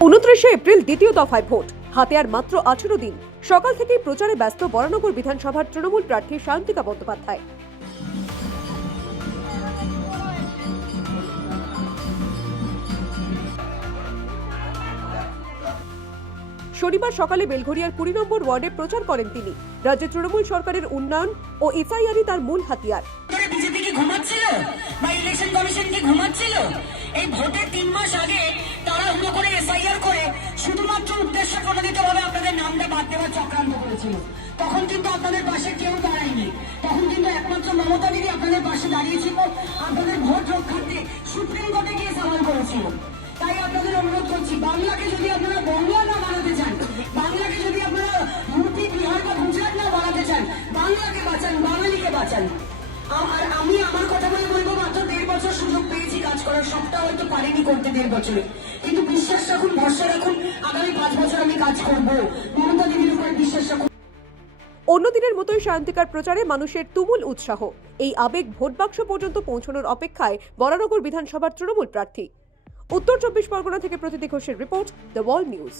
29 April দ্বিতীয় দফায় vote, হাতে আর মাত্র 18 দিন। সকাল থেকেই প্রচারে ব্যস্ত বরানগর বিধানসভার তৃণমূল প্রার্থী সায়ন্তিকা বন্দ্যোপাধ্যায়। শনিবার সকালে বেলঘরিয়ার 20 নম্বর ওয়ার্ডে প্রচার করেন তিনি। রাজ্যে তৃণমূল সরকারের উন্নয়ন ও এসআইআরই তার মূল হাতিয়ার। বিজেপি কি ঘুমাচ্ছিল বা ইলেকশন কমিশন কি ঘুমাচ্ছিল? এই ভোটের 3 মাস আগে তারা হুড়ো করে এসআইআর করে শুধুমাত্র উদ্দেশ্য প্রণোদিতভাবে আপনাদের নামটা বাদ দেওয়ার চক্রান্ত করেছিল। তখন কিন্তু আপনাদের পাশে কেউ দাঁড়ায়নি। তখন কিন্তু একমাত্র মমতা দিদি আপনাদের পাশে দাঁড়িয়েছিল, আপনাদের ভোট রক্ষার্থে সুপ্রিম কোর্টে গিয়ে সওয়াল করেছিল। তাই আপনাদের অনুরোধ করছি, বাংলাকে যদি আপনারা বাংলা না বানাতে চান, বাংলাকে যদি আপনারা ইউপি, বিহার বা গুজরাট না বানাতে চান, বাংলাকে বাঁচান, বাঙালিকে বাঁচান। আর আমি আমার কথা বলে বলবো, মাত্র 1.5 বছর সুযোগ পেয়েছি কাজ করার, সবটা হয়তো পারিনি করতে 1.5 বছরে, কিন্তু বিশ্বাস রাখুন, ভরসা রাখুন, আগামী 5 বছর আমি কাজ করবো। মমতা দিদির উপরে বিশ্বাস রাখুন। অন্যদিনের মতোই সায়ন্তিকার প্রচারে মানুষের তুমুল উৎসাহ। এই আবেগ ভোট বাক্স পর্যন্ত পৌঁছানোর অপেক্ষায় বরানগর বিধানসভার তৃণমূল প্রার্থী। উত্তর 24 পরগনা থেকে প্রতীতি ঘোষের রিপোর্ট, দ্য ওয়ার্ল্ড নিউজ।